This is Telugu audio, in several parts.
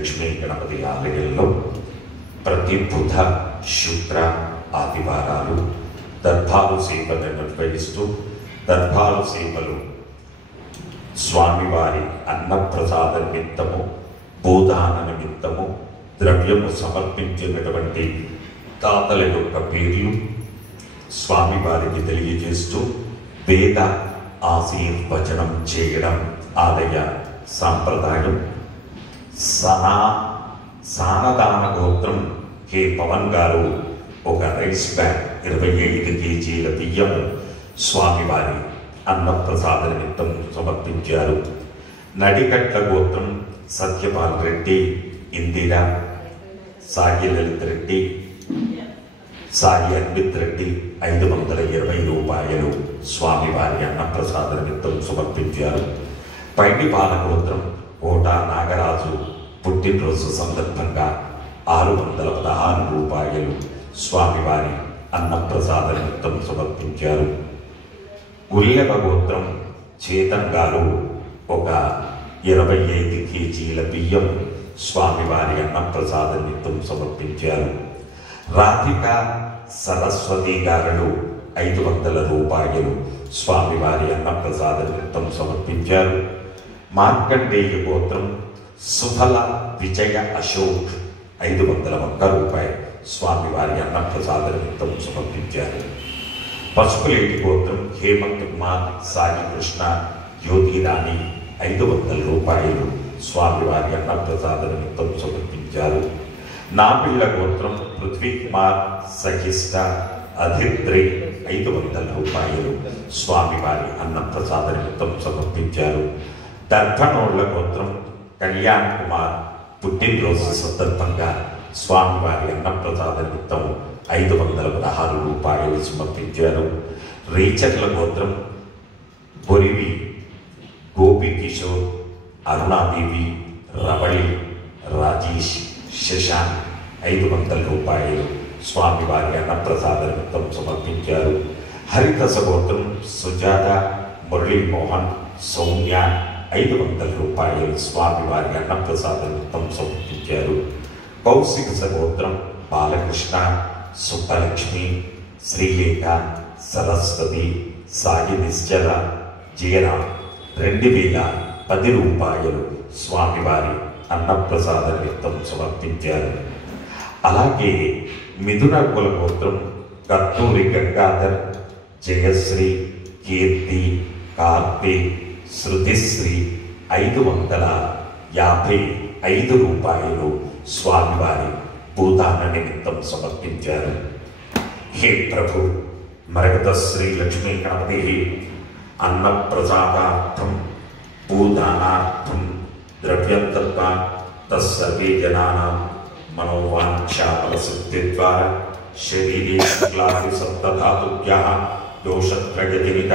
లక్ష్మీ గణపతి ఆలయంలో ప్రతి బుధ శుక్ర ఆదివారాలు దర్బారు సేవలు నిర్వహిస్తూ దర్బారు సేవలు స్వామివారి అన్నప్రసాద నిమిత్తము భూదాన నిమిత్తము ద్రవ్యము సమర్పించినటువంటి తాతల యొక్క పేర్లు స్వామివారికి తెలియజేస్తూ వేద ఆశీర్వచనం చేయడం ఆలయ సాంప్రదాయం. సానదాన గోత్రం కే పవన్ గారు ఒక రైస్ బ్యాగ్ 25 కేజీల బియ్యము స్వామివారి అన్నప్రసాద నిమిత్తం సమర్పించారు. నడికట్ల గోత్రం సత్యపాల్ రెడ్డి, ఇందిరా, సాయి లలిత్ రెడ్డి, సాయి అన్విత్ రెడ్డి 520 రూపాయలు స్వామివారి అన్నప్రసాద నిమిత్తం సమర్పించారు. పైడిపాల గోత్రం కోటా నాగరాజు పుట్టినరోజు సందర్భంగా 616 రూపాయలు స్వామివారి అన్నప్రసాద నిమిత్తం సమర్పించారు. ఉల్లెవ గోత్రం చేతన్ గారు ఒక 25 కేజీల బియ్యం స్వామివారి అన్నప్రసాద నిమిత్తం సమర్పించారు. రాధిక సరస్వతి గారు 500 రూపాయలు స్వామివారి అన్నప్రసాద నిమిత్తం సమర్పించారు. మార్కండేయ గోత్రం సుఫల విజయ అశోక్ 501 రూపాయలు స్వామివారి అన్నప్రసాద నిమిత్తం సమర్పించారు. పసుపులేటి గోత్రం హేమంత్ కుమార్, సాయి కృష్ణ, జ్యోతిరాణి 500 రూపాయలు స్వామివారి అన్నప్రసాద నిమిత్తం సమర్పించారు. నాపిళ్ళ గోత్రం పృథ్వీ కుమార్, సహిష్ట, అధిత్రి 500 రూపాయలు స్వామివారి అన్నప్రసాద నిమిత్తం సమర్పించారు. దర్భనోళ్ల గోత్రం కళ్యాణ్ కుమార్ పుట్టినరోజు సందర్భంగా స్వామివారి అన్నప్రసాద నిమిత్తం 516 రూపాయలు సమర్పించారు. రీచర్ల గోత్రం బొరివి గోపి కిషోర్, అరుణాదేవి, రవళి, రాజేష్, శశాంక్ 500 రూపాయలు స్వామివారి అన్నప్రసాద నిమిత్తం సమర్పించారు. హరిదశ గోత్రం సుజాత, మురళీమోహన్, సౌమ్య 500 రూపాయలు స్వామివారి అన్నప్రసాద నిమిత్తం సమర్పించారు. కౌశిక గోత్రం బాలకృష్ణ, సుబ్బలక్ష్మి, శ్రీలేఖ, సరస్వతి, సాయి నిశ్చల, జయరాం 2010 రూపాయలు స్వామివారి అన్నప్రసాద నిమిత్తం సమర్పించారు. అలాగే మిథున కుల గోత్రం కత్తూరి గంగాధర్, జయశ్రీ, కీర్తి, కార్తీక్, శృతిశ్రీ 555 రూపాయలు స్వామివారి భూదాన నిమిత్తం సమర్పించారు. హే ప్రభు, మరగత శ్రీ లక్ష్మీ గణపతి అన్నప్రసాదార్థం భూదానార్థం ద్రవ్యం దత్వా తస్సర్వే జనానాం మనోవాంఛాఫలసిద్ధిద్వారా శరీరే శుక్లాది సప్తధాతుభ్యః దోషత్రయజనిత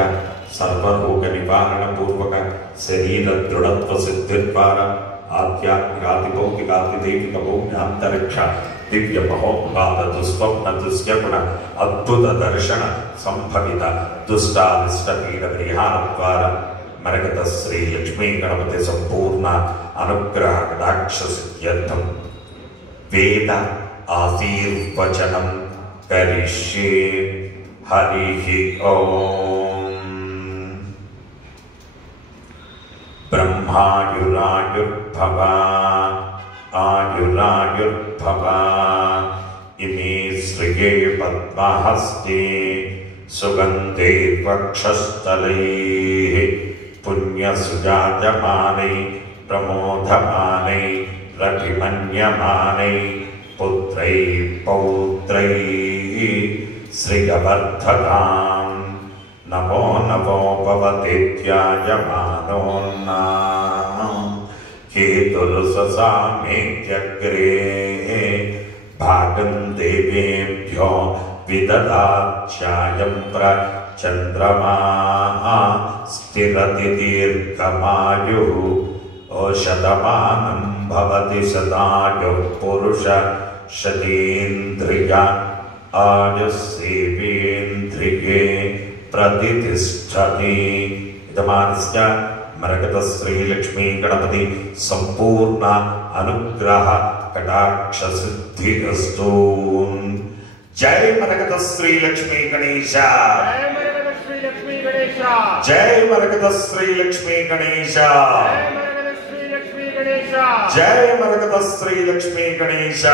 సర్వరోగ నివారణ పూర్వక శరీర దృఢత్వ సిద్ధిద్వారా ఆధ్యాత్మికాదిభౌతికాదిదైవిక భౌమ్యాంతరిక్ష దివ్య మహోత్పాద దుస్వప్న దుశ్యగుణ అద్భుత దర్శన సంభవిత దుష్టాలిష్ట పీడ పరిహార ద్వారా మరగత శ్రీ లక్ష్మీ గణపతి సంపూర్ణ అనుగ్రహ కటాక్ష సిద్ధ్యర్థం వేద ఆశీర్వచనం కరిష్యే. హరి ఓం. బ్రహ్మాయురాయుర్భవ ఆయురాయుర్భవ ఇమే శ్రియే పద్మహస్తే సుగంధే వక్షస్థలైః పుణ్యసుజాయమానై ప్రమోదమానై రతిమన్యమానై పుత్రై పౌత్రై శ్రియవర్ధతాం. నమో నమో భవతేత్యాయమానోన్నాం కేతుర్ససామేత్యగ్రే భాగం దేవేభ్యో విదదాచ్యాయం ప్రచంద్రమాః స్థిరతి దీర్ఘమాయుః శతమానం భవతి శతాయుః పురుష శతేంద్రియ ఆయుస్సేవేంద్రియే ప్రతిష్టతి. ఇదమానస్య మరకత శ్రీ లక్ష్మీ గణపతి సంపూర్ణ అనుగ్రహ కటాక్ష సిద్ధి అస్తు. జై మరకత శ్రీ లక్ష్మీ గణేశ, జై మరకత శ్రీ లక్ష్మీ గణేశ, జై మరకత శ్రీ లక్ష్మీ గణేశ.